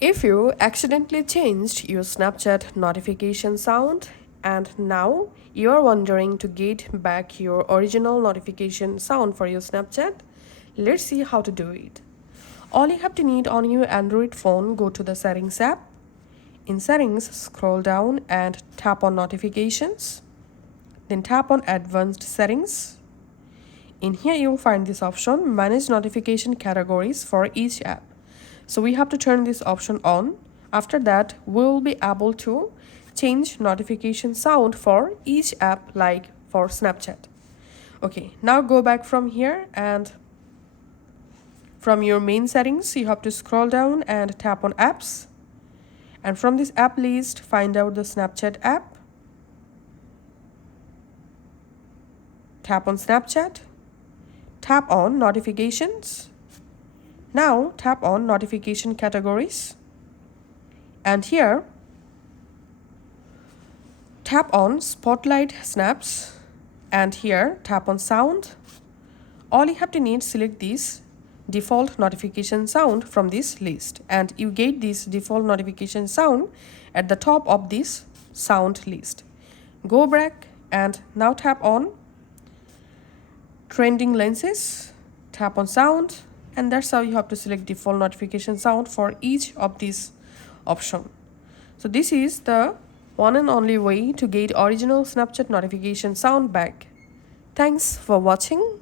If you accidentally changed your Snapchat notification sound and now you are wondering to get back your original notification sound for your Snapchat, let's see how to do it. All you have to need on your Android phone, go to the Settings app. In Settings, scroll down and tap on Notifications. Then tap on Advanced Settings. In here you'll find this option, Manage Notification Categories for each app. So we have to turn this option on. After that, we'll be able to change notification sound for each app, like for Snapchat. Okay, now go back from here, and from your main settings, you have to scroll down and tap on Apps. And from this app list, find out the Snapchat app. Tap on Snapchat. Tap on Notifications. Now tap on Notification Categories. And here, tap on Spotlight Snaps. And here, tap on Sound. All you have to need, select this default notification sound from this list. And you get this default notification sound at the top of this sound list. Go back and now tap on Trending Lenses. Tap on Sound. And that's how you have to select default notification sound for each of these options. So this is the one and only way to get original Snapchat notification sound back. Thanks for watching.